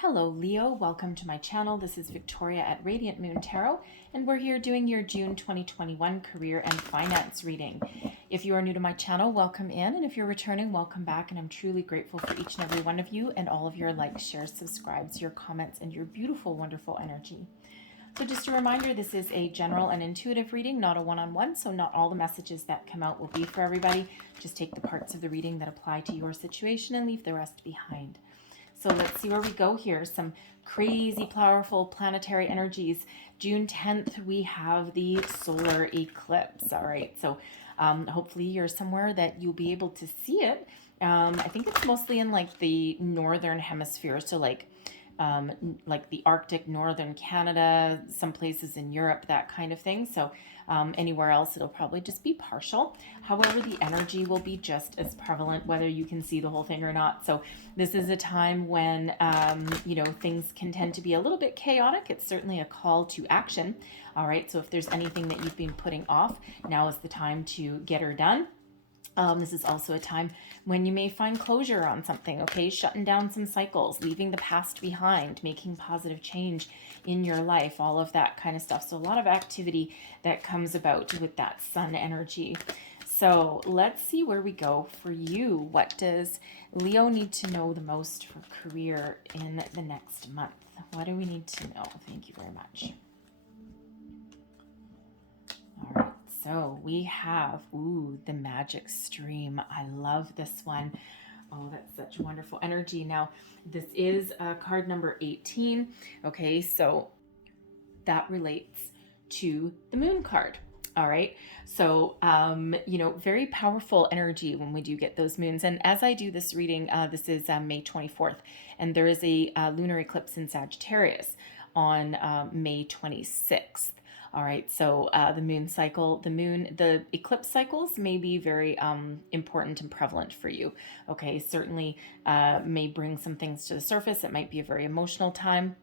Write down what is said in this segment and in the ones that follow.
Hello Leo, welcome to my channel. This is Victoria at Radiant Moon Tarot, and we're here doing your June 2021 career and finance reading. If you are new to my channel, welcome in, and if you're returning, welcome back, and I'm truly grateful for each and every one of you and all of your likes, shares, subscribes, your comments, and your beautiful, wonderful energy. So just a reminder, this is a general and intuitive reading, not a one-on-one, so not all the messages that come out will be for everybody. Just take the parts of the reading that apply to your situation and leave the rest behind. So let's see where we go here. Some crazy, powerful planetary energies. June 10th, we have the solar eclipse. All right, so hopefully you're somewhere that you'll be able to see it. I think it's mostly in like the northern hemisphere, so like the Arctic, northern Canada, some places in Europe, that kind of thing. So anywhere else, it'll probably just be partial. However, the energy will be just as prevalent, whether you can see the whole thing or not. So this is a time when, things can tend to be a little bit chaotic. It's certainly a call to action. All right, so if there's anything that you've been putting off, now is the time to get her done. This is also a time when you may find closure on something, okay? Shutting down some cycles, leaving the past behind, making positive change in your life, all of that kind of stuff. So a lot of activity that comes about with that sun energy. So let's see where we go for you. What does Leo need to know the most for career in the next month? What do we need to know? Thank you very much. All right. So we have, the magic stream. I love this one. Oh, that's such wonderful energy. Now, this is card number 18. Okay, so that relates to the moon card. All right. So, very powerful energy when we do get those moons. And as I do this reading, this is May 24th, and there is a lunar eclipse in Sagittarius on May 26th. All right, so the eclipse cycles may be very important and prevalent for you. Okay, certainly may bring some things to the surface. It might be a very emotional time,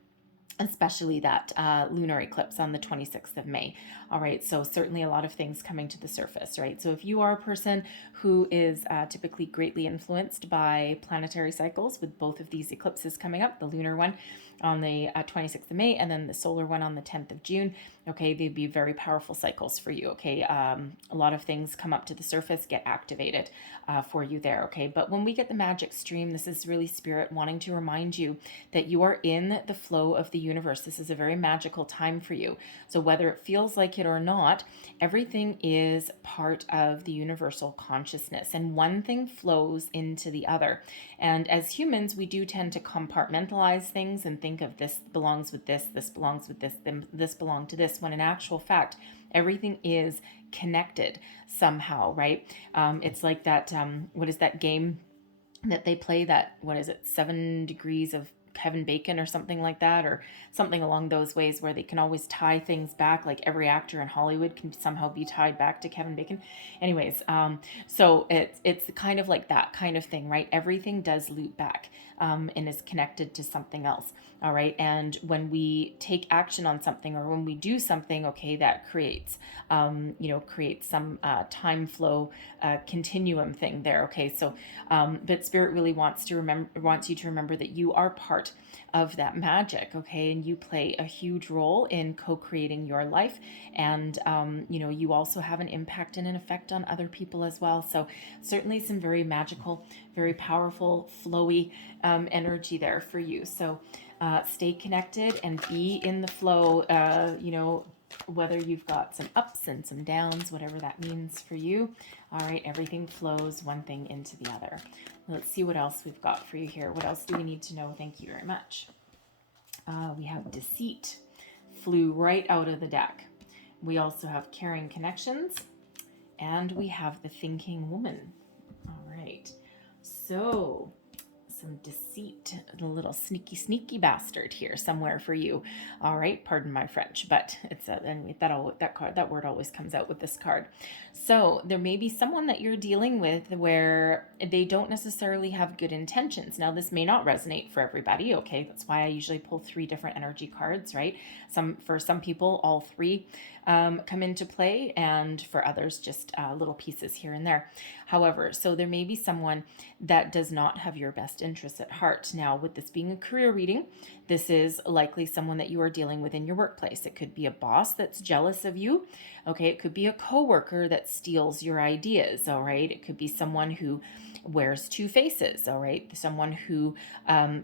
especially that lunar eclipse on the 26th of May. All right, so certainly a lot of things coming to the surface, right? So if you are a person who is typically greatly influenced by planetary cycles, with both of these eclipses coming up, the lunar one on the 26th of May and then the solar one on the 10th of June, okay, they'd be very powerful cycles for you, okay? A lot of things come up to the surface, get activated for you there, okay? But when we get the magic stream, this is really spirit wanting to remind you that you are in the flow of the universe. This is a very magical time for you. So whether it feels like it or not, everything is part of the universal consciousness, and one thing flows into the other. And as humans, we do tend to compartmentalize things and think of this belongs with this belongs with this, then this belongs to this, when in actual fact, everything is connected somehow, right? It's like that, what is that game that they play, that, what is it, 7 degrees of Kevin Bacon or something like that, or something along those ways, where they can always tie things back, like every actor in Hollywood can somehow be tied back to Kevin Bacon. Anyways, so it's kind of like that kind of thing, right? Everything does loop back and is connected to something else. All right, and when we take action on something, or when we do something, okay, that creates some time flow continuum thing there. Okay, so but spirit really wants you to remember that you are part of that magic, okay, and you play a huge role in co-creating your life, and you also have an impact and an effect on other people as well. So certainly some very magical, very powerful, flowy energy there for you. So stay connected and be in the flow, whether you've got some ups and some downs, whatever that means for you. All right, everything flows one thing into the other. Let's see what else we've got for you here. What else do we need to know? Thank you very much. We have deceit, flew right out of the deck. We also have caring connections, and we have the thinking woman. All right, so some deceit, a little sneaky bastard here somewhere for you. All right, pardon my French, but it's that word always comes out with this card. So there may be someone that you're dealing with where they don't necessarily have good intentions. Now, this may not resonate for everybody, okay? That's why I usually pull 3 different energy cards, right? For some people, all 3 come into play, and for others, just little pieces here and there. However, so there may be someone that does not have your best interests at heart. Now, with this being a career reading, this is likely someone that you are dealing with in your workplace. It could be a boss that's jealous of you. Okay, it could be a coworker that steals your ideas. All right, it could be someone who wears two faces. All right, someone who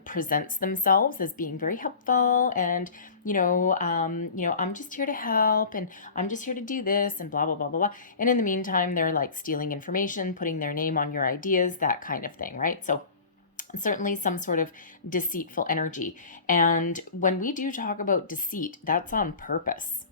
presents themselves as being very helpful and I'm just here to help and I'm just here to do this and blah blah blah blah blah. And in the meantime, they're like stealing information, putting their name on your ideas, that kind of thing, right? So certainly some sort of deceitful energy. And when we do talk about deceit, that's on purpose.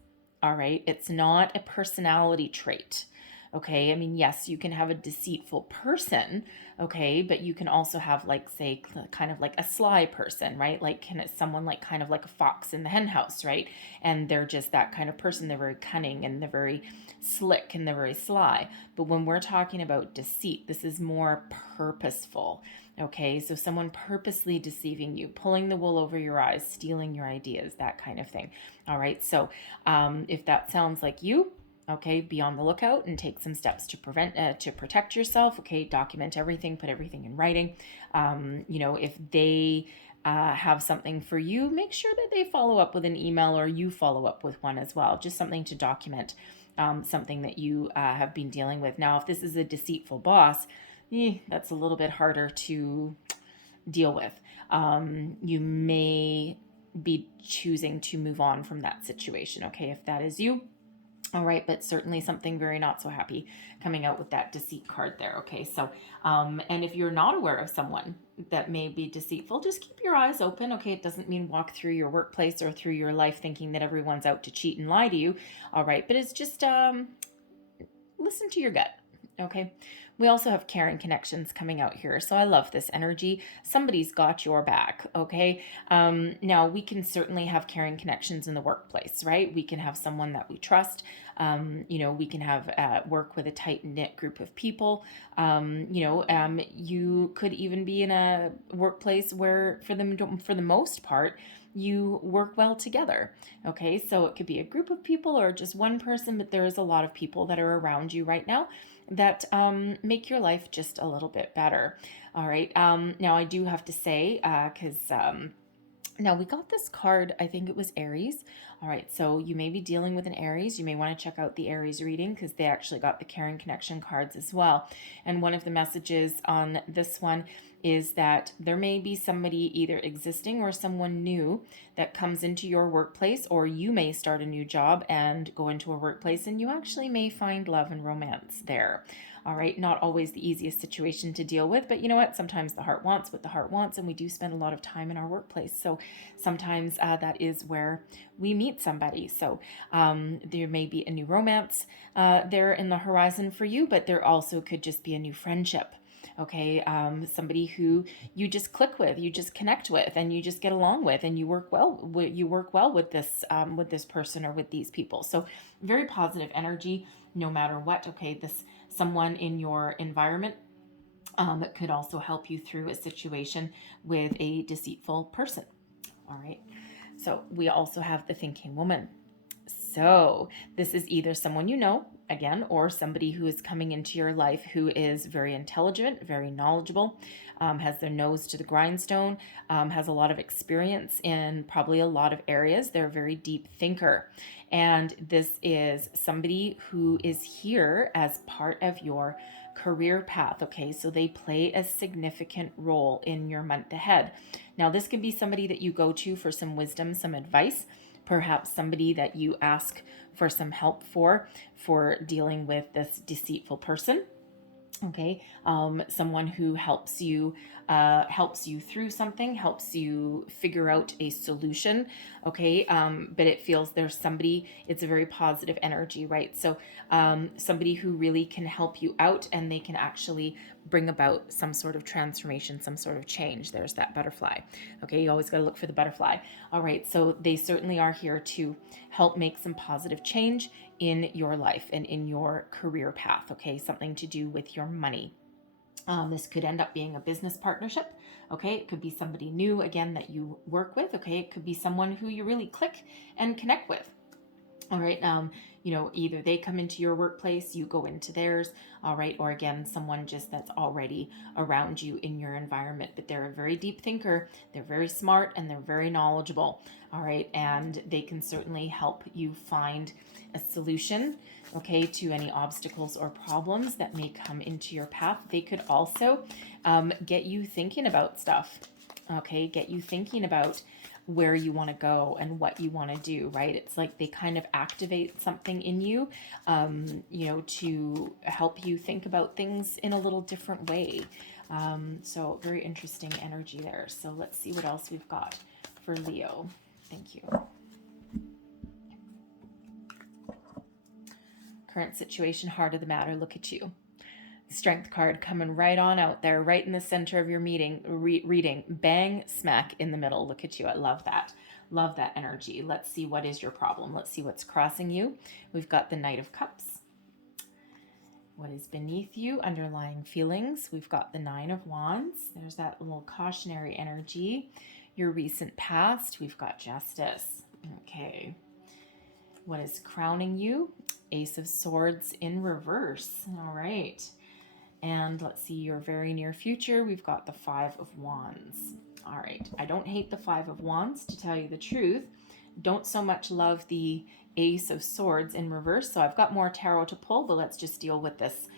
All right, it's not a personality trait. Okay, I mean, yes, you can have a deceitful person, okay, but you can also have, like, say, kind of like a sly person, right? Like, someone like kind of like a fox in the hen house, right? And they're just that kind of person. They're very cunning and they're very slick and they're very sly. But when we're talking about deceit, this is more purposeful, okay? So someone purposely deceiving you, pulling the wool over your eyes, stealing your ideas, that kind of thing. All right, so if that sounds like you, okay, be on the lookout and take some steps to protect yourself. Okay, document everything, put everything in writing. If they have something for you, make sure that they follow up with an email or you follow up with one as well. Just something to document something that you have been dealing with. Now, if this is a deceitful boss, that's a little bit harder to deal with. You may be choosing to move on from that situation. Okay, if that is you. All right, but certainly something very not so happy coming out with that deceit card there. Okay, so, and if you're not aware of someone that may be deceitful, just keep your eyes open. Okay, it doesn't mean walk through your workplace or through your life thinking that everyone's out to cheat and lie to you. All right, but it's just listen to your gut. Okay, we also have caring connections coming out here. So I love this energy. Somebody's got your back. Okay. Now we can certainly have caring connections in the workplace, right? We can have someone that we trust. We can have work with a tight knit group of people. You could even be in a workplace where for the most part, you work well together. Okay. So it could be a group of people or just one person, but there is a lot of people that are around you right now that make your life just a little bit better. All right. Now I do have to say, because now we got this card, I think it was Aries. All right, so you may be dealing with an Aries. You may want to check out the Aries reading because they actually got the Caring Connection cards as well. And one of the messages on this one is that there may be somebody either existing or someone new that comes into your workplace, or you may start a new job and go into a workplace and you actually may find love and romance there. All right, not always the easiest situation to deal with, but you know what? Sometimes the heart wants what the heart wants, and we do spend a lot of time in our workplace. So sometimes that is where we meet somebody. So there may be a new romance there in the horizon for you, but there also could just be a new friendship. Okay, somebody who you just click with, you just connect with, and you just get along with, and you work well. You work well with this person or with these people. So very positive energy, no matter what. Okay, this someone in your environment could also help you through a situation with a deceitful person. All right. So we also have the thinking woman. So this is either someone you know, again, or somebody who is coming into your life who is very intelligent, very knowledgeable, has their nose to the grindstone, has a lot of experience in probably a lot of areas. They're a very deep thinker. And this is somebody who is here as part of your career path. Okay, so they play a significant role in your month ahead. Now, this could be somebody that you go to for some wisdom, some advice, perhaps somebody that you ask for some help for dealing with this deceitful person. Okay, someone who helps you through something, helps you figure out a solution. Okay, but it feels there's somebody, it's a very positive energy, right? So somebody who really can help you out, and they can actually bring about some sort of transformation, some sort of change. There's that butterfly. Okay, you always got to look for the butterfly. All right, so they certainly are here to help make some positive change in your life and in your career path. Okay, something to do with your money. This could end up being a business partnership. Okay, it could be somebody new, again, that you work with. Okay, it could be someone who you really click and connect with. All right. You know, either they come into your workplace, you go into theirs. All right. Or again, someone just that's already around you in your environment, but they're a very deep thinker. They're very smart and they're very knowledgeable. All right. And they can certainly help you find a solution, okay, to any obstacles or problems that may come into your path. They could also get you thinking about stuff, okay, get you thinking about where you want to go and what you want to do, right? It's like they kind of activate something in you, you know, to help you think about things in a little different way. So very interesting energy there. So let's see what else we've got for Leo. Thank you. Current situation, heart of the matter. Look at you. Strength card coming right on out there, right in the center of your reading. Bang, smack in the middle. Look at you. I love that. Love that energy. Let's see what is your problem. Let's see what's crossing you. We've got the Knight of Cups. What is beneath you? Underlying feelings. We've got the Nine of Wands. There's that little cautionary energy. Your recent past. We've got Justice. Okay. What is crowning you? Ace of Swords in reverse. All right. And let's see your very near future. We've got the Five of Wands. All right. I don't hate the Five of Wands, to tell you the truth. Don't so much love the Ace of Swords in reverse. So I've got more tarot to pull, but let's just deal with this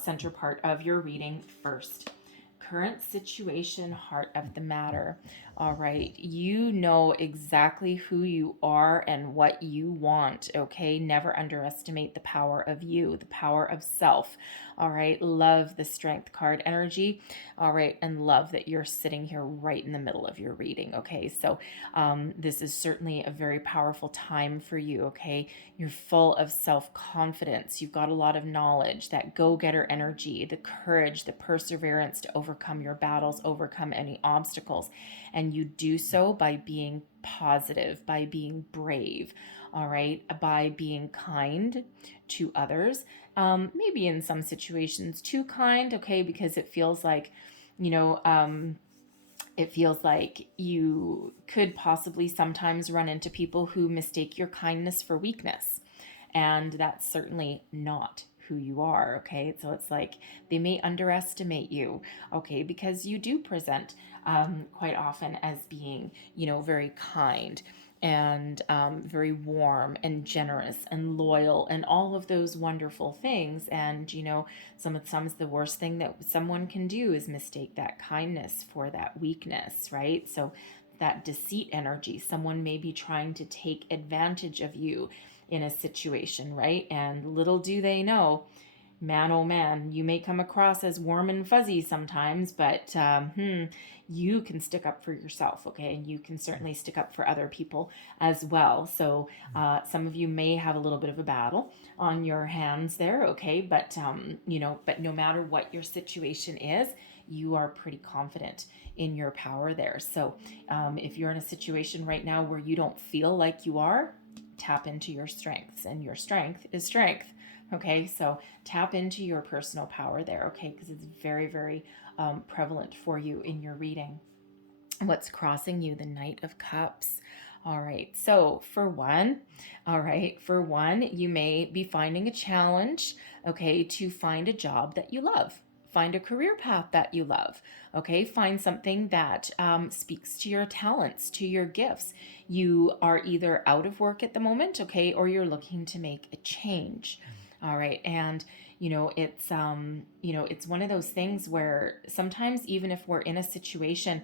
center part of your reading first. Current situation, heart of the matter. All right. You know exactly who you are and what you want. Okay. Never underestimate the power of you, the power of self. All right. Love the Strength card energy. All right. And love that you're sitting here right in the middle of your reading. Okay. So this is certainly a very powerful time for you. Okay. You're full of self-confidence. You've got a lot of knowledge, that go-getter energy, the courage, the perseverance to overcome your battles, overcome any obstacles. And you do so by being positive, by being brave, all right, by being kind to others. Maybe in some situations too kind, okay, because it feels like, you know, it feels like you could possibly sometimes run into people who mistake your kindness for weakness. And that's certainly not who you are, okay? So it's like they may underestimate you, okay, because you do present quite often as being, you know, very kind and very warm and generous and loyal and all of those wonderful things. And, you know, sometimes the worst thing that someone can do is mistake that kindness for that weakness, right? So that deceit energy, someone may be trying to take advantage of you in a situation, right? And little do they know, man, oh man, you may come across as warm and fuzzy sometimes, but you can stick up for yourself, okay? And you can certainly stick up for other people as well. So some of you may have a little bit of a battle on your hands there, okay? But, you know, but no matter what your situation is, you are pretty confident in your power there. So if you're in a situation right now where you don't feel like you are, tap into your strengths, and your strength is strength. Okay, so tap into your personal power there, okay, because it's very, very prevalent for you in your reading. What's crossing you? The Knight of Cups. All right, so for one, you may be finding a challenge, okay, to find a job that you love. Find a career path that you love, okay? Find something that speaks to your talents, to your gifts. You are either out of work at the moment, okay, or you're looking to make a change. All right, and you know, it's one of those things where sometimes even if we're in a situation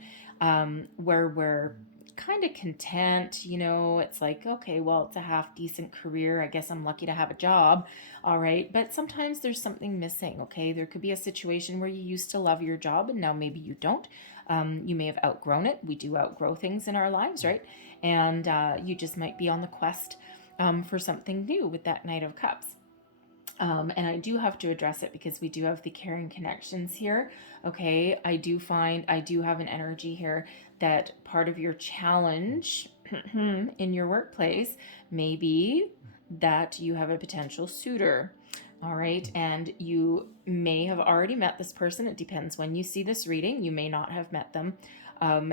where we're kind of content, you know, it's like, okay, well, it's a half decent career. I guess I'm lucky to have a job. All right. But sometimes there's something missing. Okay. There could be a situation where you used to love your job and now maybe you don't. You may have outgrown it. We do outgrow things in our lives, right? And you just might be on the quest for something new with that Knight of Cups. And I do have to address it because we do have the caring connections here. Okay, I do have an energy here that part of your challenge in your workplace may be that you have a potential suitor. All right, and you may have already met this person. It depends when you see this reading. You may not have met them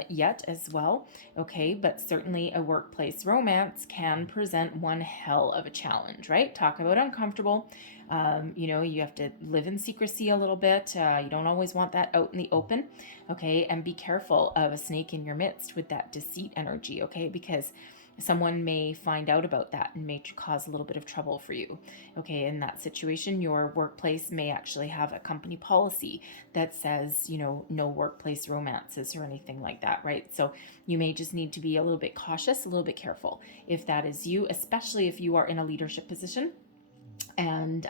yet as well. Okay, but certainly a workplace romance can present one hell of a challenge, right? Talk about uncomfortable. You have to live in secrecy a little bit. You don't always want that out in the open. Okay, and be careful of a snake in your midst with that deceit energy. Okay, because someone may find out about that and may cause a little bit of trouble for you. Okay, in that situation, your workplace may actually have a company policy that says, no workplace romances or anything like that, right? So you may just need to be a little bit cautious, a little bit careful if that is you, especially if you are in a leadership position. And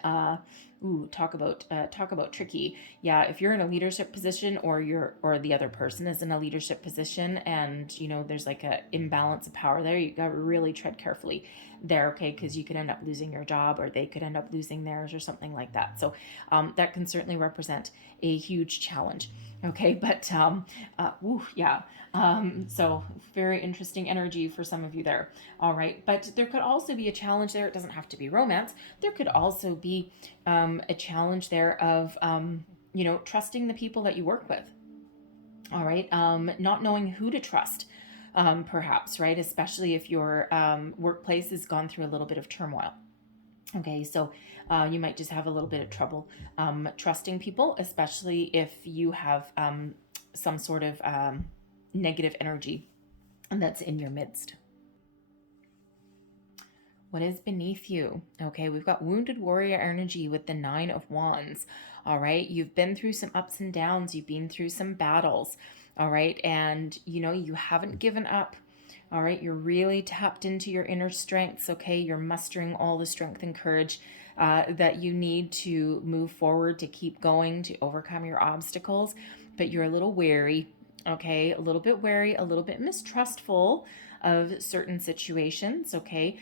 talk about tricky. Yeah, if you're in a leadership position, or the other person is in a leadership position, and there's like a imbalance of power there, you got to really tread carefully there. Okay, because you could end up losing your job, or they could end up losing theirs, or something like that. So that can certainly represent a huge challenge. Okay, but yeah. So very interesting energy for some of you there. All right, but there could also be a challenge there. It doesn't have to be romance. There could also be a challenge there of trusting the people that you work with. All right, not knowing who to trust. Perhaps, right? Especially if your workplace has gone through a little bit of turmoil. Okay, so you might just have a little bit of trouble trusting people, especially if you have some sort of negative energy that's in your midst. What is beneath you? Okay, we've got wounded warrior energy with the 9 of Wands. All right, you've been through some ups and downs, you've been through some battles. All right, and you haven't given up. All right, you're really tapped into your inner strengths. Okay, you're mustering all the strength and courage that you need to move forward, to keep going, to overcome your obstacles. But you're a little wary. Okay, a little bit wary, a little bit mistrustful of certain situations. Okay,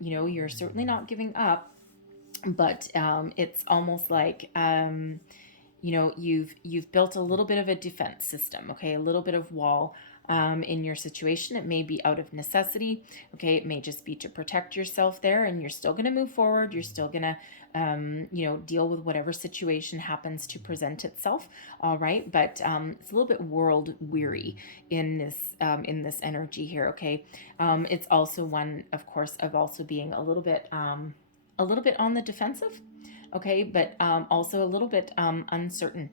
you're certainly not giving up, but it's almost like you've built a little bit of a defense system. Okay, a little bit of wall in your situation. It may be out of necessity. Okay, it may just be to protect yourself there, and you're still going to move forward. You're still going to deal with whatever situation happens to present itself. All right, but it's a little bit world weary in this energy here. Okay, it's also one, of course, of also being a little bit on the defensive. Okay, but also a little bit uncertain.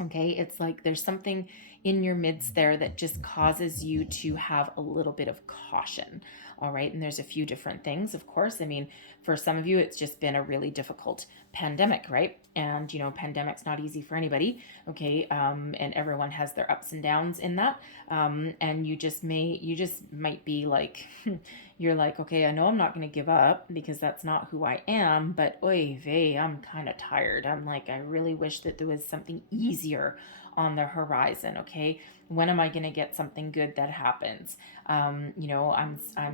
Okay, it's like there's something in your midst there that just causes you to have a little bit of caution. All right, and there's a few different things, of course. I mean, for some of you, it's just been a really difficult pandemic, right? And pandemic's not easy for anybody. Okay, and everyone has their ups and downs in that. And you just might be like, you're like, okay, I know I'm not going to give up because that's not who I am, but oy vey, I'm kind of tired. I'm like, I really wish that there was something easier on the horizon. Okay, when am I going to get something good that happens? I'm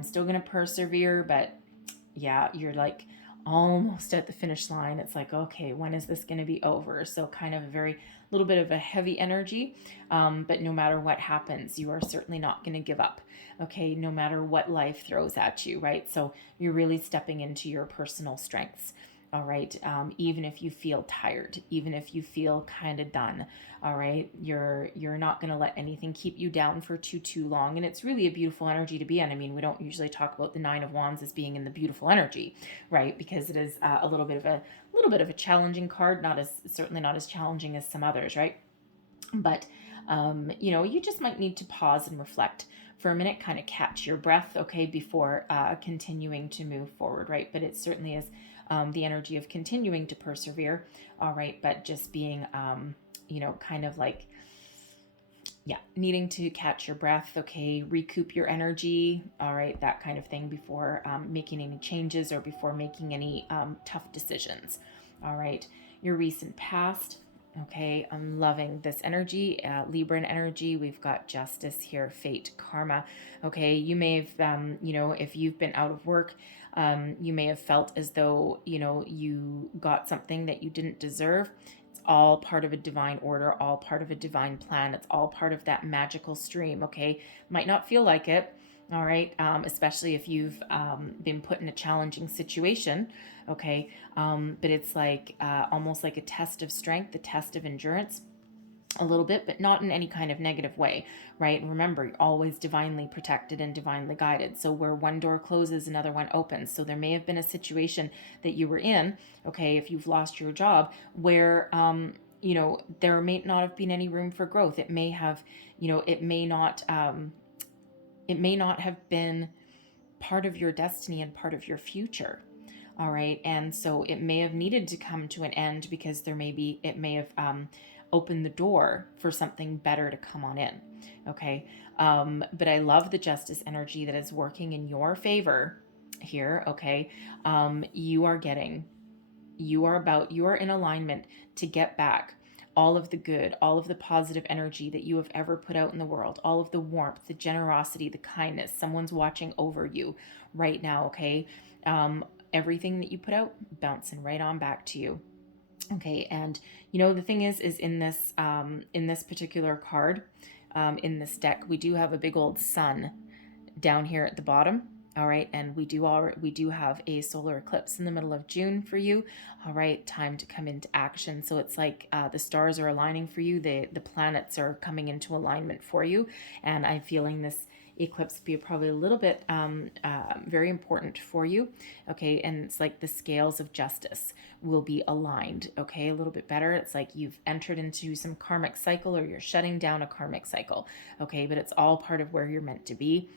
still going to persevere, but yeah, you're like almost at the finish line. It's like, okay, when is this going to be over? So kind of a very little bit of a heavy energy, but no matter what happens, you are certainly not going to give up. Okay, no matter what life throws at you, right? So you're really stepping into your personal strengths. All right, even if you feel tired, even if you feel kind of done, all right, you're not going to let anything keep you down for too long. And it's really a beautiful energy to be in. I mean, we don't usually talk about the 9 of Wands as being in the beautiful energy, right? Because it is a little bit of a challenging card, certainly not as challenging as some others, right? But you just might need to pause and reflect for a minute, kind of catch your breath, okay, before continuing to move forward, right? But it certainly is the energy of continuing to persevere, all right, but just being, kind of like, yeah, needing to catch your breath, okay, recoup your energy, all right, that kind of thing before making any changes or before making any tough decisions, all right. Your recent past, okay, I'm loving this energy, Libran energy. We've got justice here, fate, karma. Okay, you may have, if you've been out of work, you may have felt as though, you got something that you didn't deserve. It's all part of a divine order, all part of a divine plan. It's all part of that magical stream, okay? Might not feel like it, all right? Especially if you've been put in a challenging situation, okay? But it's like almost like a test of strength, a test of endurance. a little bit, but not in any kind of negative way, right? And remember, you're always divinely protected and divinely guided. So where one door closes, another one opens. So there may have been a situation that you were in, okay, if you've lost your job, where you know, there may not have been any room for growth. It may have, you know, it may not have been part of your destiny and part of your future. All right. And so it may have needed to come to an end because it may have opened the door for something better to come on in. Okay. But I love the justice energy that is working in your favor here. Okay. You are in alignment to get back all of the good, all of the positive energy that you have ever put out in the world, all of the warmth, the generosity, the kindness. Someone's watching over you right now, okay? Everything that you put out, bouncing right on back to you. Okay, and you know the thing is in this particular card, in this deck, we do have a big old sun down here at the bottom. All right, and we do have a solar eclipse in the middle of June for you. All right, time to come into action. So it's like the stars are aligning for you. The planets are coming into alignment for you, and I'm feeling this eclipse be probably a little bit very important for you. Okay, and it's like the scales of justice will be aligned, okay, a little bit better. It's like you've entered into some karmic cycle, or you're shutting down a karmic cycle, okay, but it's all part of where you're meant to be,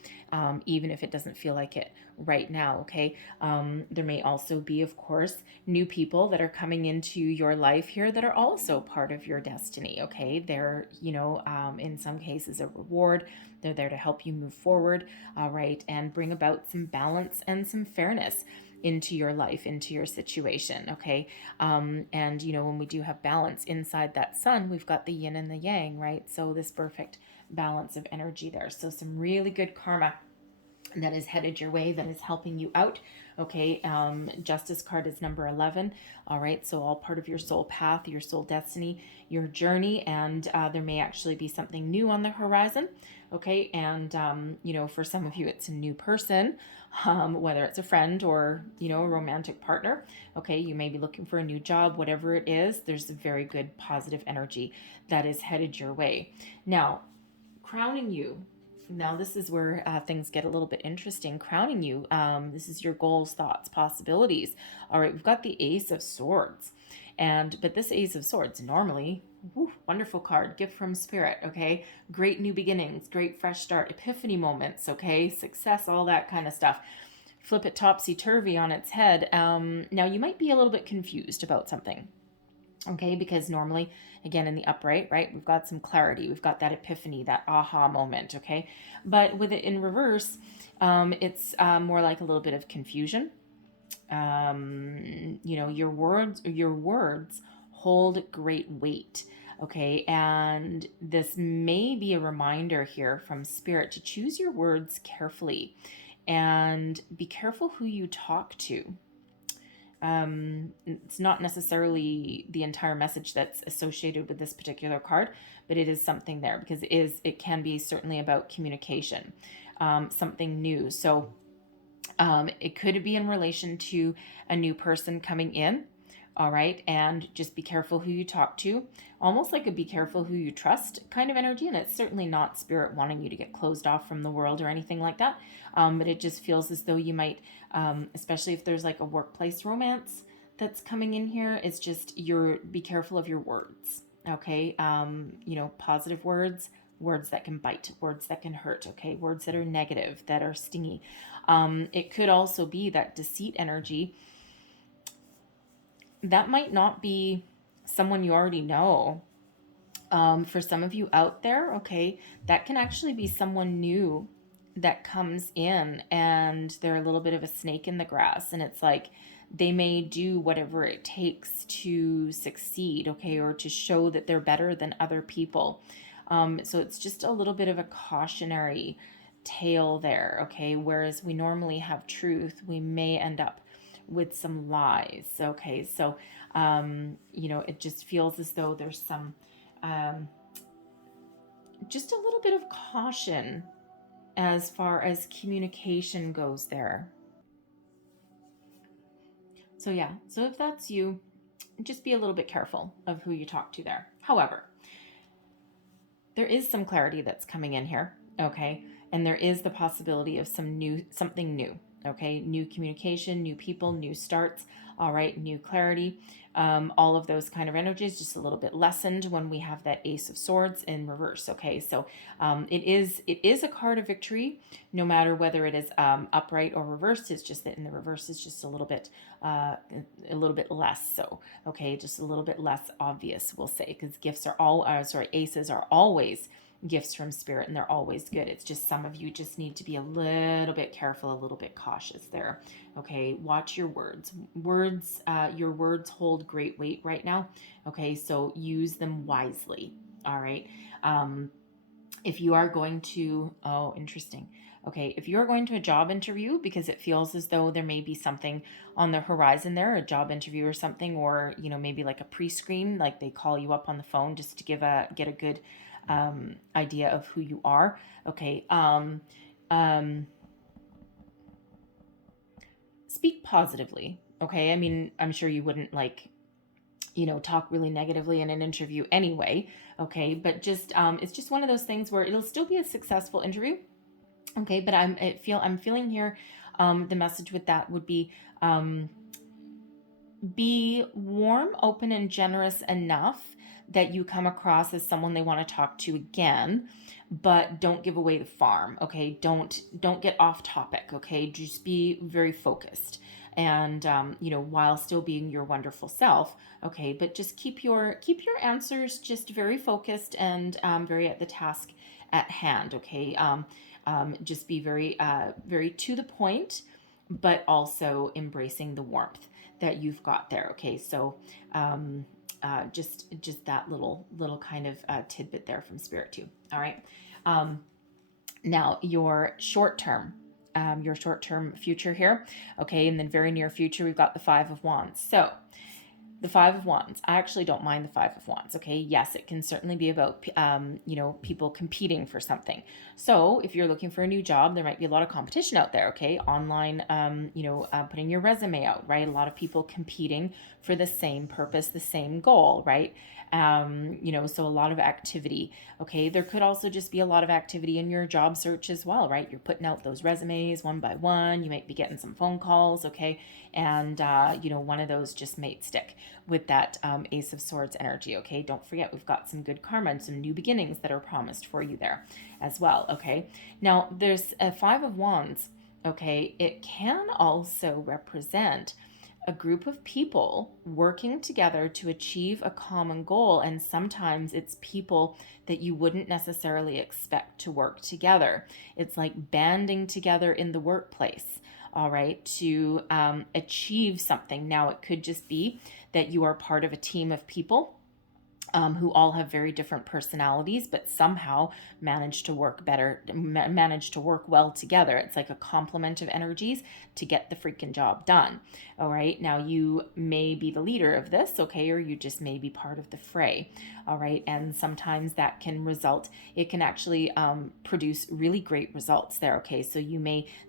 even if it doesn't feel like it right now, okay. There may also be, of course, new people that are coming into your life here that are also part of your destiny, okay. They're, you know, in some cases a reward. They're there to help you move forward, all right, and bring about some balance and some fairness into your life, into your situation, okay. And you know, when we do have balance inside that sun, we've got the yin and the yang, right? So this perfect balance of energy there. So some really good karma that is headed your way, that is helping you out, okay. Justice card is number 11. All right, so all part of your soul path, your soul destiny, your journey, and there may actually be something new on the horizon, okay. And you know, for some of you it's a new person, whether it's a friend or, you know, a romantic partner, okay. You may be looking for a new job. Whatever it is, there's a very good positive energy that is headed your way. Now, crowning you, now this is where things get a little bit interesting. Crowning you, this is your goals, thoughts, possibilities. All right, we've got the Ace of Swords, but this Ace of Swords normally, wonderful card, gift from spirit, okay. Great new beginnings, great fresh start, epiphany moments, okay, success, all that kind of stuff. Flip it topsy-turvy on its head. Now you might be a little bit confused about something, okay, because normally, again, in the upright, right, we've got some clarity, we've got that epiphany, that aha moment, okay. But with it in reverse, it's more like a little bit of confusion. You know, your words hold great weight, okay. And this may be a reminder here from spirit to choose your words carefully and be careful who you talk to. It's not necessarily the entire message that's associated with this particular card, but it is something there, because it can be certainly about communication, something new. So it could be in relation to a new person coming in. All right, and just be careful who you talk to, almost like a be careful who you trust kind of energy. And it's certainly not spirit wanting you to get closed off from the world or anything like that, but it just feels as though you might, especially if there's like a workplace romance that's coming in here, it's just be careful of your words, okay. You know, positive words, words that can bite, words that can hurt, okay, words that are negative, that are stingy. It could also be that deceit energy. That might not be someone you already know. For some of you out there, okay, that can actually be someone new that comes in, and they're a little bit of a snake in the grass, and it's like they may do whatever it takes to succeed, okay, or to show that they're better than other people. So it's just a little bit of a cautionary tale there, okay, whereas we normally have truth, we may end up with some lies, okay. So you know, it just feels as though there's some just a little bit of caution as far as communication goes there. So yeah, so if that's you, just be a little bit careful of who you talk to there. However, there is some clarity that's coming in here, okay? And there is the possibility of something new, okay? New communication, new people, new starts, all right? New clarity. All of those kind of energies just a little bit lessened when we have that Ace of Swords in reverse, okay? So it is a card of victory, no matter whether it is upright or reversed. It's just that in the reverse is just a little bit less so, okay? Just a little bit less obvious, we'll say, because aces are always gifts from spirit, and they're always good. It's just some of you just need to be a little bit careful, a little bit cautious there, okay? Watch your words. Your words hold great weight right now, okay? So use them wisely, all right? If you are going to, oh, interesting. Okay, if you're going to a job interview, because it feels as though there may be something on the horizon there, a job interview or something, or, maybe like a pre-screen, like they call you up on the phone just to get a good idea of who you are. Okay. Speak positively. Okay. I mean, I'm sure you wouldn't talk really negatively in an interview anyway. Okay. But just, it's just one of those things where it'll still be a successful interview. Okay. But I'm feeling here, the message with that would be warm, open, and generous enough that you come across as someone they want to talk to again, but don't give away the farm. Okay. Don't get off topic. Okay. Just be very focused, and while still being your wonderful self. Okay. But just keep your answers just very focused and very at the task at hand. Okay. Just be very very to the point, but also embracing the warmth that you've got there. Okay. So just that little kind of tidbit there from spirit too. All right. Now your short term future here. Okay. And then very near future, we've got the Five of Wands. So the Five of Wands, I actually don't mind the Five of Wands. Okay. Yes, it can certainly be about, people competing for something. So if you're looking for a new job, there might be a lot of competition out there. Okay. Online, putting your resume out, right? A lot of people competing for the same purpose, the same goal, right? So a lot of activity. Okay. There could also just be a lot of activity in your job search as well, right? You're putting out those resumes one by one. You might be getting some phone calls. Okay. And, one of those just might stick with that Ace of Swords energy. Okay. Don't forget, we've got some good karma and some new beginnings that are promised for you there as well. Okay. Now there's a Five of Wands. Okay. It can also represent a group of people working together to achieve a common goal. And sometimes it's people that you wouldn't necessarily expect to work together. It's like banding together in the workplace, all right, to achieve something. Now, it could just be that you are part of a team of people who all have very different personalities, but somehow manage to work well together. It's like a complement of energies to get the freaking job done. All right. Now you may be the leader of this, okay, or you just may be part of the fray. All right. And sometimes that can it can actually produce really great results there. Okay. So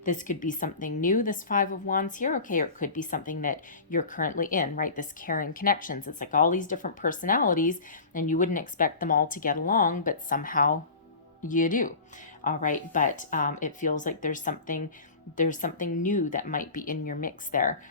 this could be something new, this Five of Wands here. Okay. Or it could be something that you're currently in, right? This caring connections. It's like all these different personalities, and you wouldn't expect them all to get along, but somehow you do. All right. But it feels like there's something new that might be in your mix there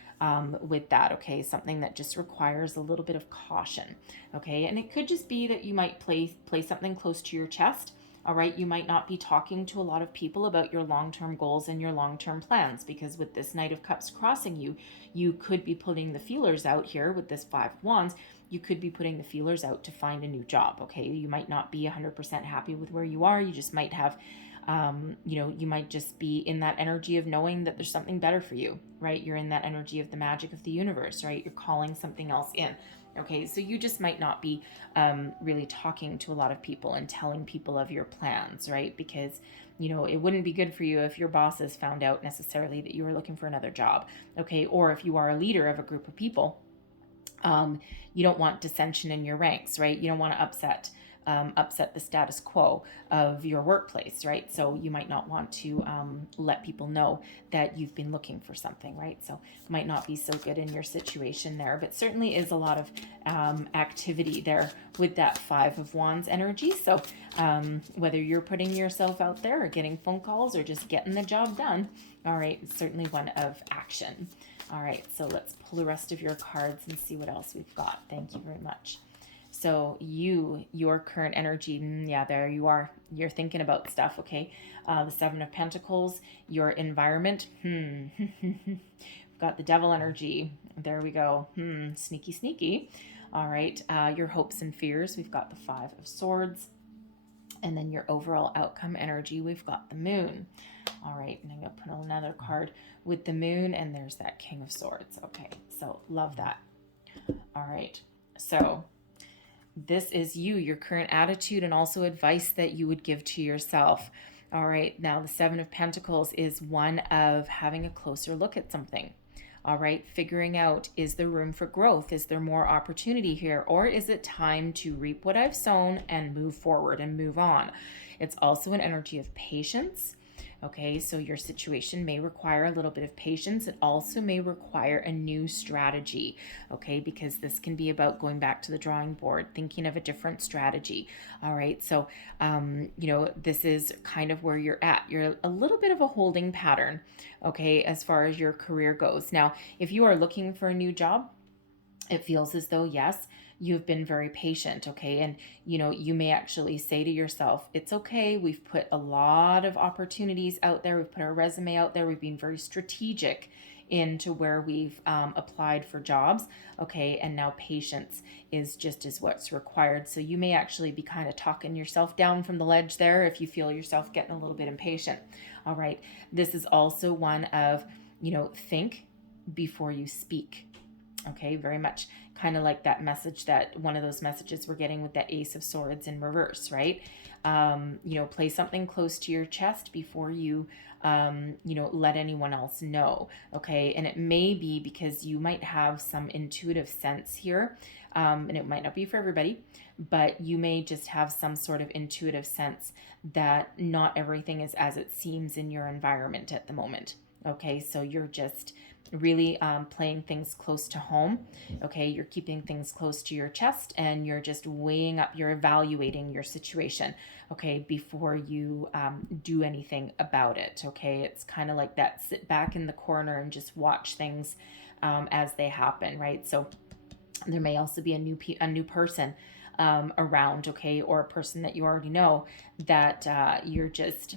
with that. Okay. Something that just requires a little bit of caution. Okay. And it could just be that you might play something close to your chest. All right. You might not be talking to a lot of people about your long-term goals and your long-term plans, because with this Knight of Cups crossing you, you could be putting the feelers out here with this Five of Wands. You could be putting the feelers out to find a new job. Okay. You might not be 100% happy with where you are. You just might have, you might just be in that energy of knowing that there's something better for you, right? You're in that energy of the magic of the universe, right? You're calling something else in. Okay. So you just might not be really talking to a lot of people and telling people of your plans, right? Because, it wouldn't be good for you if your bosses found out necessarily that you were looking for another job. Okay. Or if you are a leader of a group of people, you don't want dissension in your ranks, right? You don't want to upset upset the status quo of your workplace, right? So you might not want to let people know that you've been looking for something, right? So might not be so good in your situation there, but certainly is a lot of activity there with that Five of Wands energy. So whether you're putting yourself out there or getting phone calls or just getting the job done, all right, it's certainly one of action. All right, so let's pull the rest of your cards and see what else we've got. Thank you very much. So your current energy, yeah, there you are. You're thinking about stuff, okay? The Seven of Pentacles, your environment. We've got the Devil energy. There we go. Sneaky, sneaky. All right, your hopes and fears. We've got the Five of Swords. And then your overall outcome energy, we've got the Moon. All right, and I'm going to put another card with the Moon, and there's that King of Swords. Okay, so love that. All right, so this is your current attitude and also advice that you would give to yourself. All right, now the Seven of Pentacles is one of having a closer look at something. All right, figuring out, is there room for growth? Is there more opportunity here? Or is it time to reap what I've sown and move forward and move on? It's also an energy of patience. Okay, so your situation may require a little bit of patience. It also may require a new strategy, okay, because this can be about going back to the drawing board, thinking of a different strategy. All right, so, this is kind of where you're at. You're a little bit of a holding pattern, okay, as far as your career goes. Now, if you are looking for a new job, it feels as though, yes, you've been very patient, okay? And, you may actually say to yourself, it's okay. We've put a lot of opportunities out there. We've put our resume out there. We've been very strategic into where we've applied for jobs, okay? And now patience is just as what's required. So you may actually be kind of talking yourself down from the ledge there if you feel yourself getting a little bit impatient. All right. This is also one of, think before you speak. Okay, very much kind of like that message, that one of those messages we're getting with that Ace of Swords in reverse, right? Place something close to your chest before you, let anyone else know. Okay, and it may be because you might have some intuitive sense here, and it might not be for everybody, but you may just have some sort of intuitive sense that not everything is as it seems in your environment at the moment. Okay, so you're just really playing things close to home. Okay, you're keeping things close to your chest, and you're just weighing up, you're evaluating your situation, okay, before you do anything about it. Okay, it's kind of like that, sit back in the corner and just watch things as they happen, right? So there may also be a new person around, okay, or a person that you already know that you're just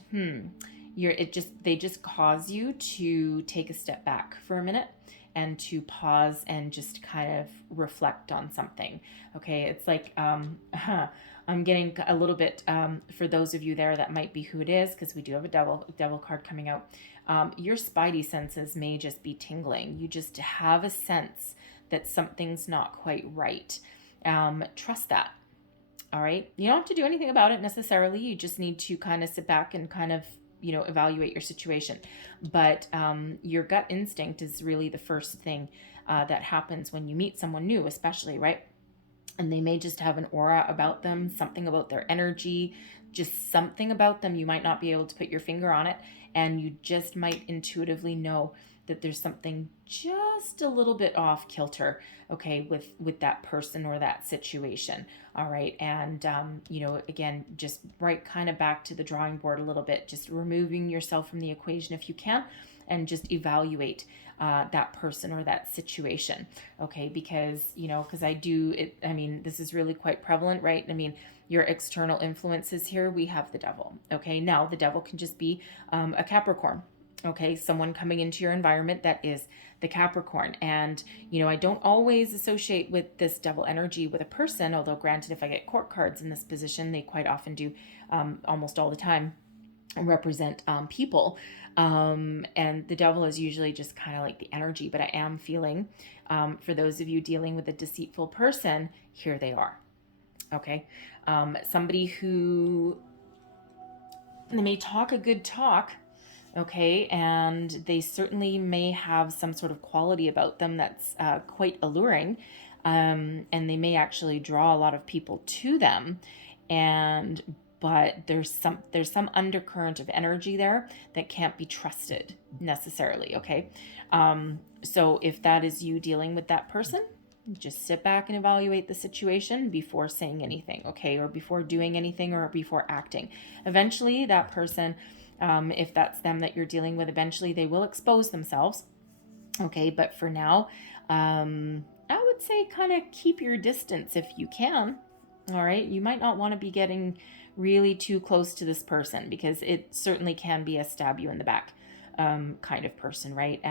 they just cause you to take a step back for a minute and to pause and just kind of reflect on something. Okay, it's like I'm getting a little bit for those of you there that might be who it is, because we do have a devil card coming out. Your spidey senses may just be tingling. You just have a sense that something's not quite right. Trust that. All right, you don't have to do anything about it necessarily. You just need to kind of sit back and kind of evaluate your situation. But your gut instinct is really the first thing that happens when you meet someone new, especially, right? And they may just have an aura about them, something about their energy, just something about them. You might not be able to put your finger on it, and you just might intuitively know that there's something just a little bit off kilter, okay, with that person or that situation. All right, and again, just right kind of back to the drawing board a little bit, just removing yourself from the equation if you can, and just evaluate that person or that situation, okay? Because this is really quite prevalent, right? I mean, your external influences here, we have the devil, okay? Now the devil can just be a Capricorn. Okay, someone coming into your environment that is the Capricorn. And, I don't always associate with this devil energy with a person, although granted, if I get court cards in this position, they quite often do, almost all the time, represent people. And the devil is usually just kind of like the energy, but I am feeling, for those of you dealing with a deceitful person, here they are. Okay, somebody who, they may talk a good talk, okay, and they certainly may have some sort of quality about them that's quite alluring, and they may actually draw a lot of people to them. But there's some undercurrent of energy there that can't be trusted necessarily. Okay. So if that is you dealing with that person, just sit back and evaluate the situation before saying anything, okay, or before doing anything, or before acting. Eventually that person, if that's them that you're dealing with, eventually they will expose themselves, okay. But for now, I would say kind of keep your distance if you can. All right, you might not want to be getting really too close to this person, because it certainly can be a stab you in the back kind of person, right?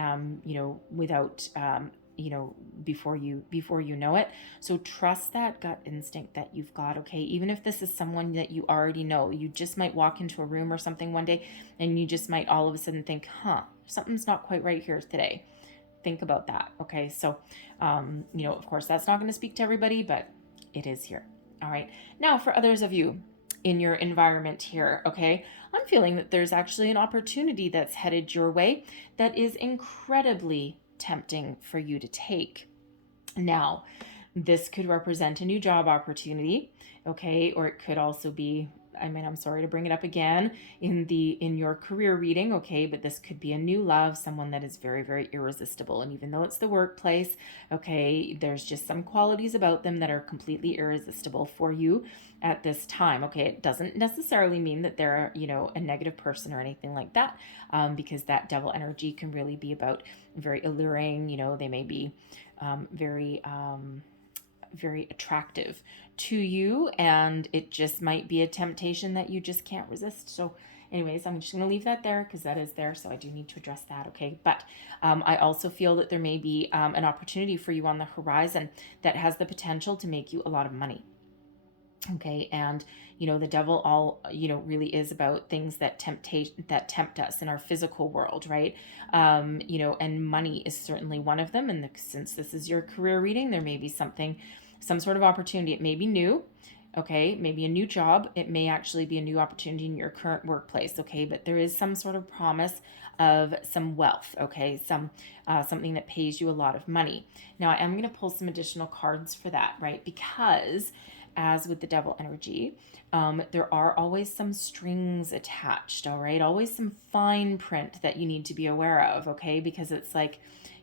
Without before you know it. So trust that gut instinct that you've got, okay? Even if this is someone that you already know, you just might walk into a room or something one day, and you just might all of a sudden think, something's not quite right here today. Think about that, okay? So, of course, that's not going to speak to everybody, but it is here. All right. Now, for others of you in your environment here, okay, I'm feeling that there's actually an opportunity that's headed your way that is incredibly tempting for you to take. Now, this could represent a new job opportunity, okay, or it could also be, I'm sorry to bring it up again in your career reading, okay, but this could be a new love, someone that is very, very irresistible. And even though it's the workplace, okay, there's just some qualities about them that are completely irresistible for you at this time, okay? It doesn't necessarily mean that they're, a negative person or anything like that, because that devil energy can really be about very alluring, they may be very attractive to you, and it just might be a temptation that you just can't resist. So anyways, I'm just going to leave that there because that is there, so I do need to address that, okay? But I also feel that there may be an opportunity for you on the horizon that has the potential to make you a lot of money. Okay, and the devil really is about things that tempt us in our physical world, right? And money is certainly one of them. And since this is your career reading, there may be some sort of opportunity. It may be new, okay, maybe a new job. It may actually be a new opportunity in your current workplace, okay? But there is some sort of promise of some wealth, okay? Something that pays you a lot of money. Now, I am going to pull some additional cards for that, right? Because as with the devil energy, there are always some strings attached, all right? Always some fine print that you need to be aware of, okay? Because it's like,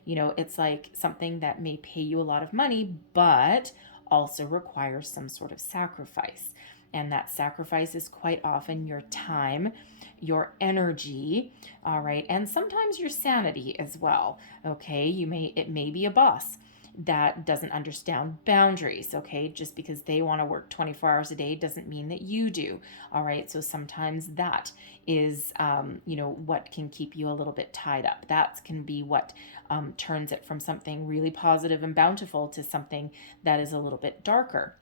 it's like something that may pay you a lot of money, but also requires some sort of sacrifice. And that sacrifice is quite often your time, your energy, all right? And sometimes your sanity as well, okay? It may be a boss that doesn't understand boundaries, okay? Just because they want to work 24 hours a day doesn't mean that you do, all right? So sometimes that is, what can keep you a little bit tied up. That can be what turns it from something really positive and bountiful to something that is a little bit darker.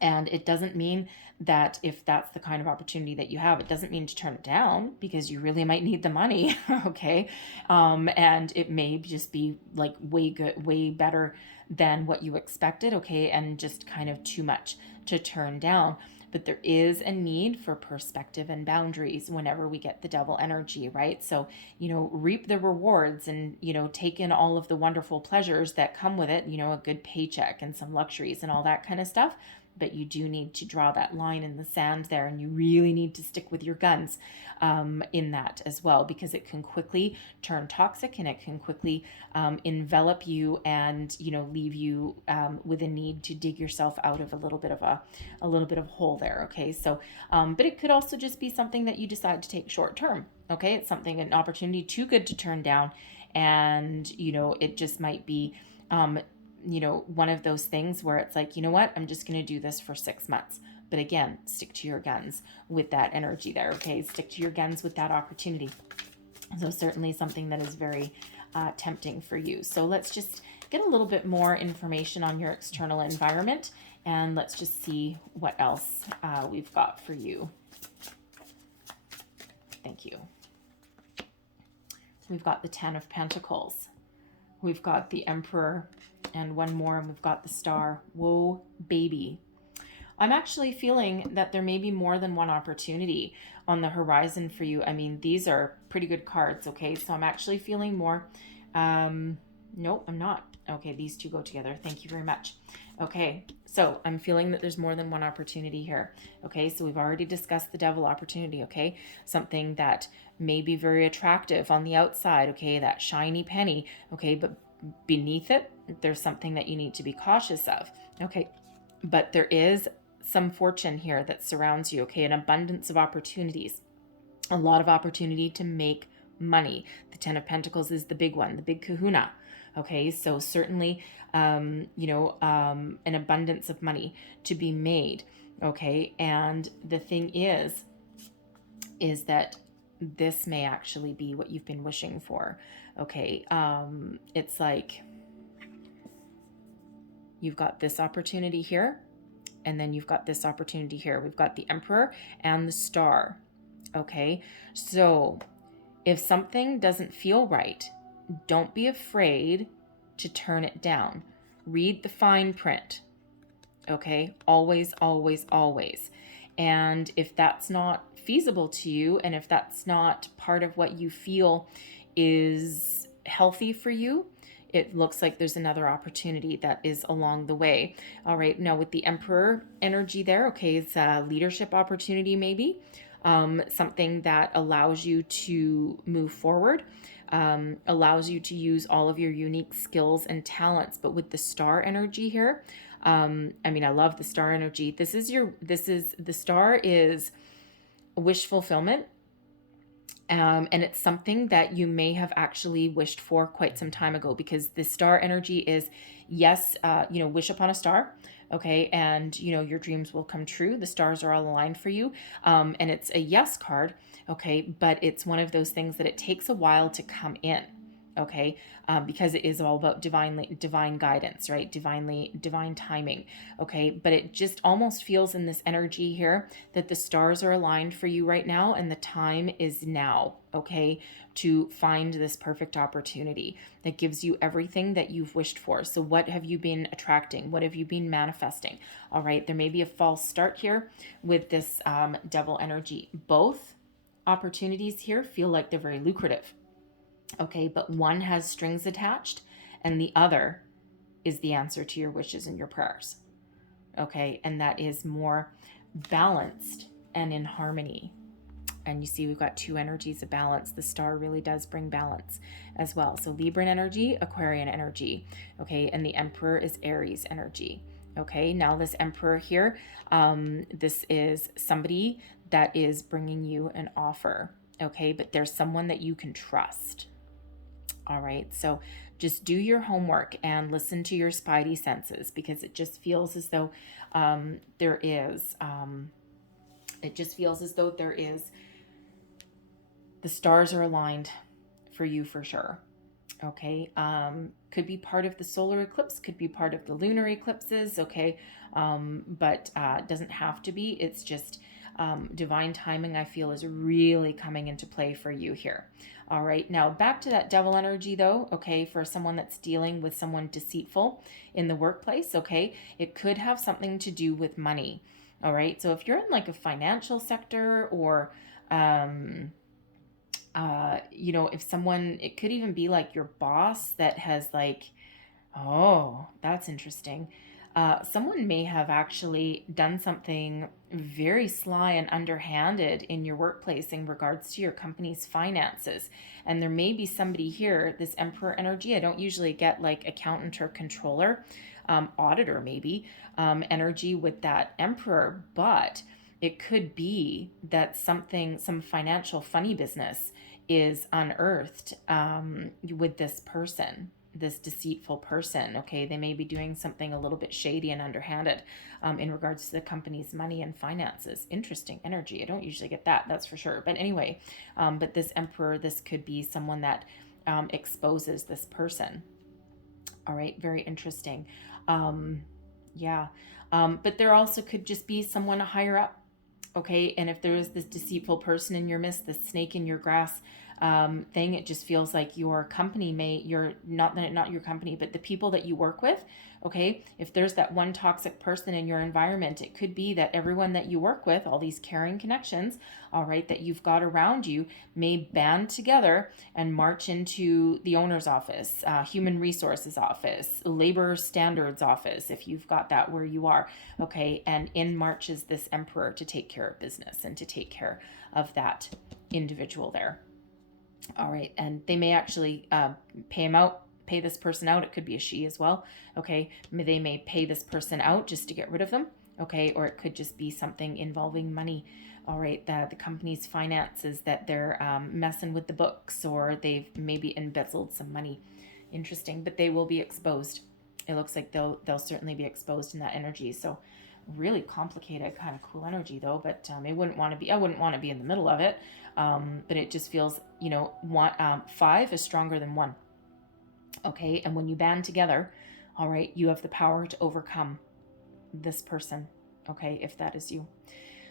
And it doesn't mean that if that's the kind of opportunity that you have, it doesn't mean to turn it down, because you really might need the money, okay? And it may just be like way better than what you expected, okay? And just kind of too much to turn down. But there is a need for perspective and boundaries whenever we get the devil energy, right? So, reap the rewards and, take in all of the wonderful pleasures that come with it, a good paycheck and some luxuries and all that kind of stuff. But you do need to draw that line in the sand there, and you really need to stick with your guns in that as well, because it can quickly turn toxic, and it can quickly envelop you and leave you with a need to dig yourself out of a little bit of hole there. Okay, so but it could also just be something that you decide to take short term. Okay, it's an opportunity too good to turn down, and it just might be one of those things where it's like, what, I'm just going to do this for 6 months. But again, stick to your guns with that energy there, okay? Stick to your guns with that opportunity. So certainly something that is very tempting for you. So let's just get a little bit more information on your external environment, and let's just see what else we've got for you. Thank you. So we've got the 10 of Pentacles. We've got the Emperor, and one more, and we've got the Star. Whoa, baby. I'm actually feeling that there may be more than one opportunity on the horizon for you. I mean, these are pretty good cards, okay? So I'm actually feeling more, Nope, I'm not. Okay, these two go together. Thank you very much. Okay, so I'm feeling that there's more than one opportunity here. Okay, so we've already discussed the devil opportunity. Okay, something that may be very attractive on the outside. Okay, that shiny penny. Okay, but beneath it, there's something that you need to be cautious of. Okay, but there is some fortune here that surrounds you. Okay, an abundance of opportunities, a lot of opportunity to make money. The Ten of Pentacles is the big one, the big kahuna. Okay, so certainly, an abundance of money to be made. Okay, and the thing is that this may actually be what you've been wishing for. Okay, it's like you've got this opportunity here, and then you've got this opportunity here. We've got the Emperor and the Star. Okay, so if something doesn't feel right, don't be afraid to turn it down. Read the fine print. Okay, always, always, always. And if that's not feasible to you, and if that's not part of what you feel is healthy for you, it looks like there's another opportunity that is along the way. All right, now with the Emperor energy there, okay, it's a leadership opportunity maybe. Something that allows you to move forward, allows you to use all of your unique skills and talents. But with the Star energy here, I love the Star energy. The Star is wish fulfillment. And it's something that you may have actually wished for quite some time ago, because the Star energy is, yes, wish upon a star. Okay, and your dreams will come true. The stars are all aligned for you, and it's a yes card. Okay, but it's one of those things that it takes a while to come in. Okay, because it is all about divine guidance, right? Divine timing. Okay, but it just almost feels in this energy here that the stars are aligned for you right now, and the time is now. Okay, to find this perfect opportunity that gives you everything that you've wished for. So what have you been attracting? What have you been manifesting? All right, there may be a false start here with this devil energy. Both opportunities here feel like they're very lucrative. Okay, but one has strings attached and the other is the answer to your wishes and your prayers. Okay, and that is more balanced and in harmony. And you see, we've got two energies of balance. The Star really does bring balance as well. So Libran energy, Aquarian energy. Okay, and the Emperor is Aries energy. Okay, now this Emperor here, this is somebody that is bringing you an offer. Okay, but there's someone that you can trust. All right, so just do your homework and listen to your spidey senses, because it just feels as though there is, the stars are aligned for you for sure. Okay, could be part of the solar eclipse, could be part of the lunar eclipses. Okay, but doesn't have to be. It's just divine timing, I feel, is really coming into play for you here. All right, now back to that devil energy though. Okay, for someone that's dealing with someone deceitful in the workplace. Okay, it could have something to do with money. All right, so if you're in like a financial sector, or if someone, it could even be like your boss that has like, oh, that's interesting. Someone may have actually done something very sly and underhanded in your workplace in regards to your company's finances. And there may be somebody here, this Emperor energy. I don't usually get like accountant or controller, auditor maybe, energy with that Emperor, but it could be that some financial funny business is unearthed with this person, this deceitful person. Okay, they may be doing something a little bit shady and underhanded in regards to the company's money and finances. Interesting energy. I don't usually get that, that's for sure. But anyway, but this Emperor, this could be someone that exposes this person. All right, very interesting. But there also could just be someone higher up. Okay, and if there is this deceitful person in your midst, this snake in your grass, thing. It just feels like your company you're not your company, but the people that you work with. Okay, if there's that one toxic person in your environment, it could be that everyone that you work with, all these caring connections, all right, that you've got around you, may band together and march into the owner's office, human resources office, labor standards office, if you've got that where you are. Okay, and in marches this emperor to take care of business and to take care of that individual there. All right, and they may actually pay this person out. It could be a she as well. Okay, they may pay this person out just to get rid of them. Okay, or it could just be something involving money. All right, the company's finances, that they're messing with the books, or they've maybe embezzled some money. Interesting, but they will be exposed. It looks like they'll certainly be exposed in that energy. So really complicated, kind of cool energy though. But I wouldn't want to be in the middle of it. But it just feels, five is stronger than one. Okay, and when you band together, all right, you have the power to overcome this person. Okay, if that is you.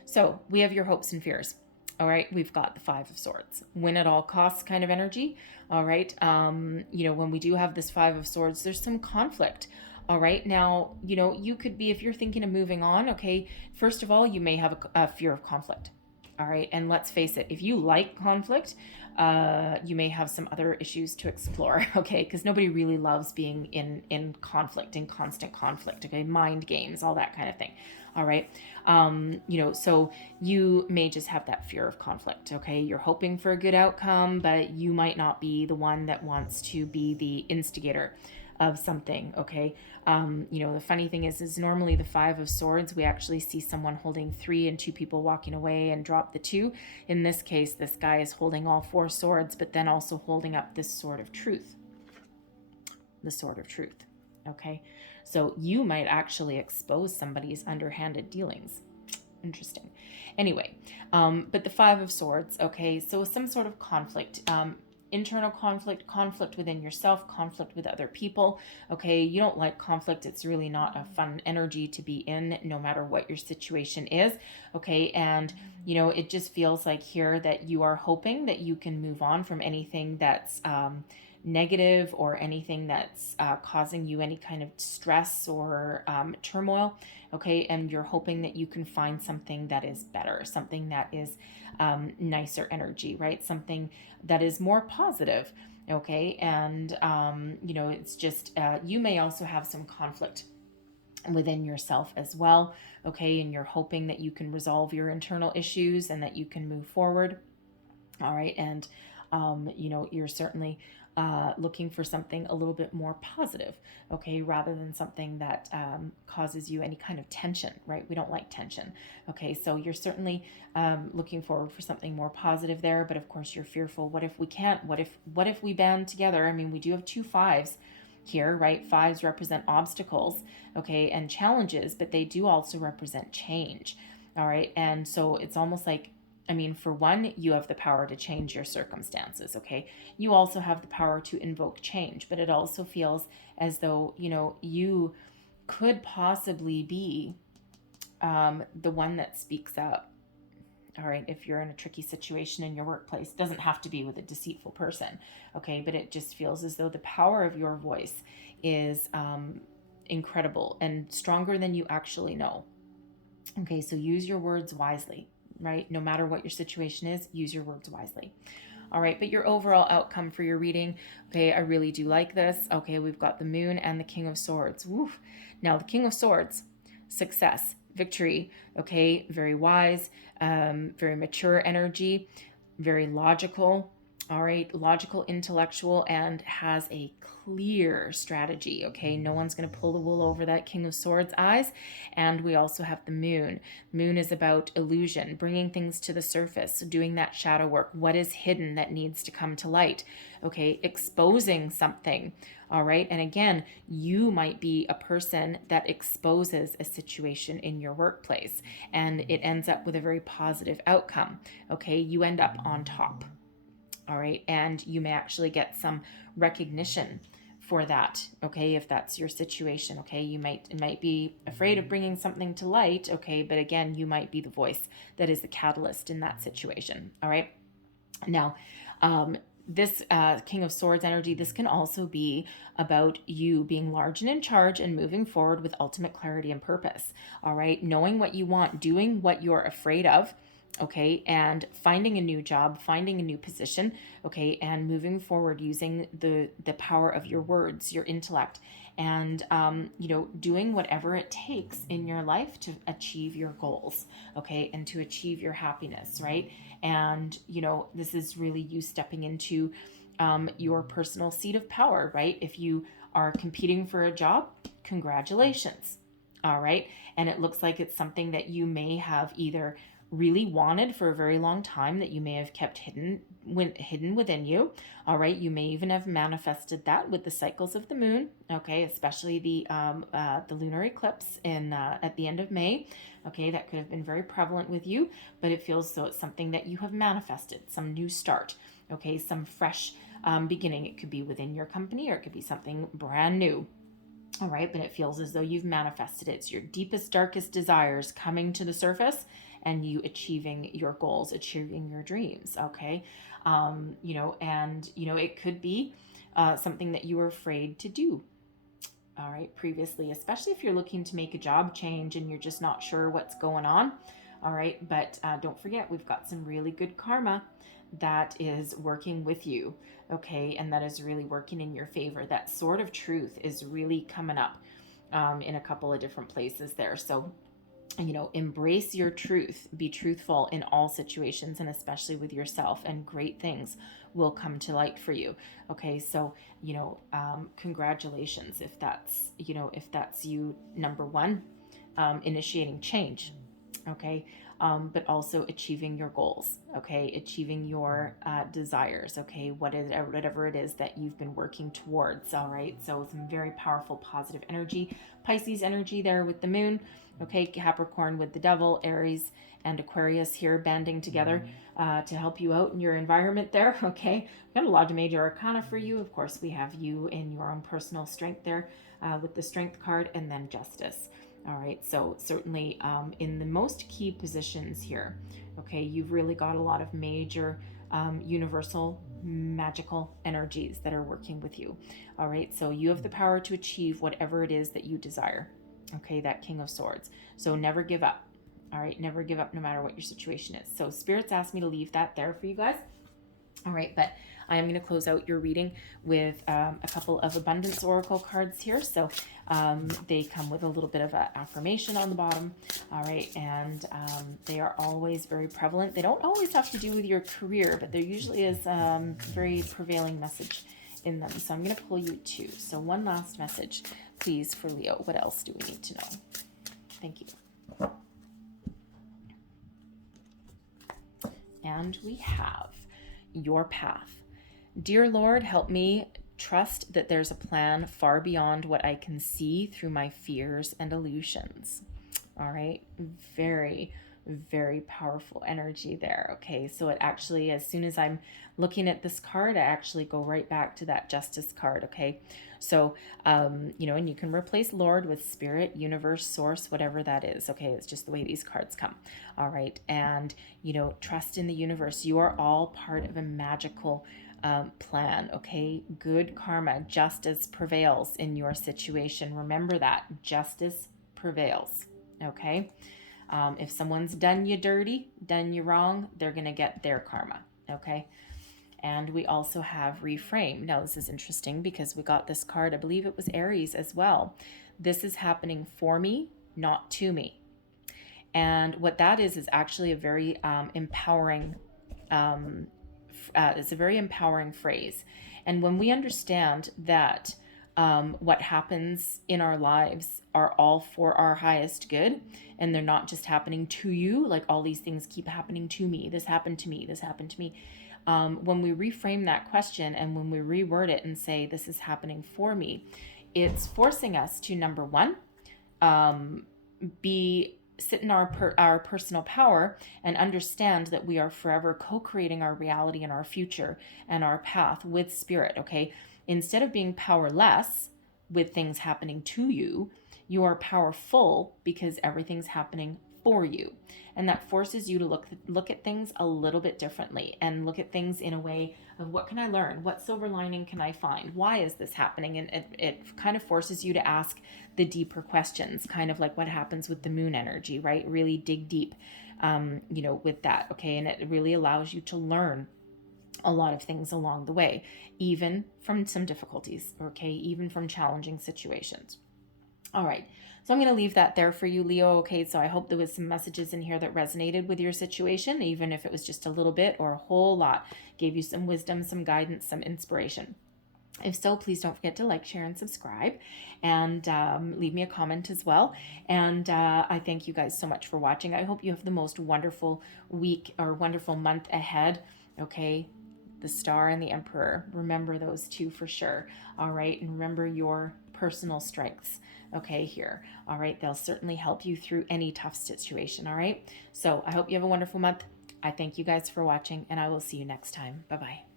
So we have your hopes and fears. All right, we've got the Five of Swords, win at all costs kind of energy. All right, when we do have this Five of Swords, there's some conflict. All right, now, you could be, if you're thinking of moving on, okay, first of all, you may have a fear of conflict. All right, and let's face it, if you like conflict, you may have some other issues to explore, okay, because nobody really loves being in conflict, in constant conflict, okay, mind games, all that kind of thing. All right, so you may just have that fear of conflict, okay? You're hoping for a good outcome, but you might not be the one that wants to be the instigator of something, okay? The funny thing is normally the Five of Swords, we actually see someone holding 3 and 2 people walking away and drop the 2. In this case, this guy is holding all 4 swords, but then also holding up this sword of truth. The sword of truth, okay? So you might actually expose somebody's underhanded dealings. Interesting. Anyway, but the Five of Swords, okay, so some sort of conflict, internal conflict within yourself, conflict with other people. Okay, you don't like conflict. It's really not a fun energy to be in, no matter what your situation is. Okay, and it just feels like here that you are hoping that you can move on from anything that's negative, or anything that's causing you any kind of stress or turmoil. Okay, and you're hoping that you can find something that is better, something that is nicer energy, right? Something that is more positive. Okay, and it's just you may also have some conflict within yourself as well. Okay, and you're hoping that you can resolve your internal issues and that you can move forward. All right, and you're certainly looking for something a little bit more positive, okay, rather than something that causes you any kind of tension, right? We don't like tension, okay? So you're certainly looking forward for something more positive there, but of course you're fearful. What if we can't? What if we band together? I mean, we do have 2 5s here, right? 5s represent obstacles, okay, and challenges, but they do also represent change, all right? And so it's almost like, for one, you have the power to change your circumstances, okay? You also have the power to invoke change, but it also feels as though, you could possibly be the one that speaks up, all right? If you're in a tricky situation in your workplace, it doesn't have to be with a deceitful person, okay? But it just feels as though the power of your voice is incredible and stronger than you actually know. Okay, so use your words wisely. Right? No matter what your situation is, use your words wisely. All right, but your overall outcome for your reading, okay, I really do like this. Okay, we've got the Moon and the King of Swords. Woof. Now, the King of Swords, success, victory, okay, very wise, very mature energy, very logical, all right, logical, intellectual, and has a clear strategy, okay? No one's going to pull the wool over that King of Swords eyes. And we also have the Moon. Moon is about illusion, bringing things to the surface, doing that shadow work. What is hidden that needs to come to light, okay? Exposing something, all right? And again, you might be a person that exposes a situation in your workplace, and it ends up with a very positive outcome, okay? You end up on top. All right, and you may actually get some recognition for that, okay, if that's your situation, okay? You might be afraid of bringing something to light, okay, but again, you might be the voice that is the catalyst in that situation, all right? Now, This King of Swords energy, this can also be about you being large and in charge and moving forward with ultimate clarity and purpose. All right. Knowing what you want, doing what you're afraid of. Okay. And finding a new job, finding a new position. Okay. And moving forward using the power of your words, your intellect, and, doing whatever it takes in your life to achieve your goals. Okay. And to achieve your happiness. Right. And, this is really you stepping into your personal seat of power, right? If you are competing for a job, congratulations. All right. And it looks like it's something that you may have either really wanted for a very long time, that you may have kept hidden within you. All right. You may even have manifested that with the cycles of the moon. Okay. Especially the lunar eclipse at the end of May. Okay. That could have been very prevalent with you, but it feels so it's something that you have manifested, some new start. Okay. Some fresh beginning. It could be within your company, or it could be something brand new. All right. But it feels as though you've manifested it. It's your deepest, darkest desires coming to the surface, and you achieving your goals, achieving your dreams. Okay. It could be something that you were afraid to do. All right. Previously, especially if you're looking to make a job change and you're just not sure what's going on. All right. But don't forget, we've got some really good karma that is working with you. Okay. And that is really working in your favor. That sword of truth is really coming up in a couple of different places there. So, embrace your truth, be truthful in all situations, and especially with yourself, and great things will come to light for you. Okay. So, congratulations if that's you, number one, initiating change. Okay. But also achieving your goals. Okay. Achieving your desires. Okay. Whatever it is that you've been working towards. All right. So some very powerful, positive energy. Pisces energy there with the moon. Okay. Capricorn with the devil, Aries and Aquarius here banding together to help you out in your environment there. Okay. We've got a lot of major arcana for you. Of course, we have you in your own personal strength there with the strength card, and then justice. All right, so certainly in the most key positions here, okay, you've really got a lot of major universal magical energies that are working with you. All right, so you have the power to achieve whatever it is that you desire. Okay, that King of Swords. So never give up. All right, never give up no matter what your situation is. So Spirits asked me to leave that there for you guys. All right, but I am going to close out your reading with a couple of abundance oracle cards here. So they come with a little bit of an affirmation on the bottom. All right, and they are always very prevalent. They don't always have to do with your career, but there usually is a very prevailing message in them. So I'm going to pull you two. So one last message, please, for Leo. What else do we need to know? Thank you. And we have your path. Dear Lord, help me trust that there's a plan far beyond what I can see through my fears and illusions. All right. Very, very powerful energy there. Okay. So it actually, as soon as I'm looking at this card, I actually go right back to that Justice card. Okay. So, and you can replace Lord with Spirit, Universe, Source, whatever that is. Okay. It's just the way these cards come. All right. And, trust in the universe. You are all part of a magical plan. Okay. Good karma, justice prevails in your situation. Remember that justice prevails. Okay. If someone's done you dirty, done you wrong, they're going to get their karma. Okay. And we also have reframe. Now, this is interesting because we got this card, I believe it was Aries as well. This is happening for me, not to me. And what that is actually a very empowering it's a very empowering phrase. And when we understand that what happens in our lives are all for our highest good, and they're not just happening to you, like all these things keep happening to me, this happened to me, this happened to me. When we reframe that question and when we reword it and say, this is happening for me, it's forcing us to, number one, sit in our personal power and understand that we are forever co-creating our reality and our future and our path with Spirit. Okay. Instead of being powerless with things happening to you, you are powerful because everything's happening for you. And that forces you to look at things a little bit differently and look at things in a way of, what can I learn? What silver lining can I find? Why is this happening? And it kind of forces you to ask the deeper questions, kind of like what happens with the moon energy, right? Really dig deep, with that. Okay. And it really allows you to learn a lot of things along the way, even from some difficulties, okay? Even from challenging situations. All right. So I'm going to leave that there for you, Leo. Okay. So I hope there was some messages in here that resonated with your situation, even if it was just a little bit or a whole lot, gave you some wisdom, some guidance, some inspiration. If so, please don't forget to like, share, and subscribe, and leave me a comment as well. And I thank you guys so much for watching. I hope you have the most wonderful week or wonderful month ahead. Okay. The Star and the Emperor. Remember those two for sure. All right. And remember your personal strengths. Okay, here. All right. They'll certainly help you through any tough situation. All right. So I hope you have a wonderful month. I thank you guys for watching, and I will see you next time. Bye-bye.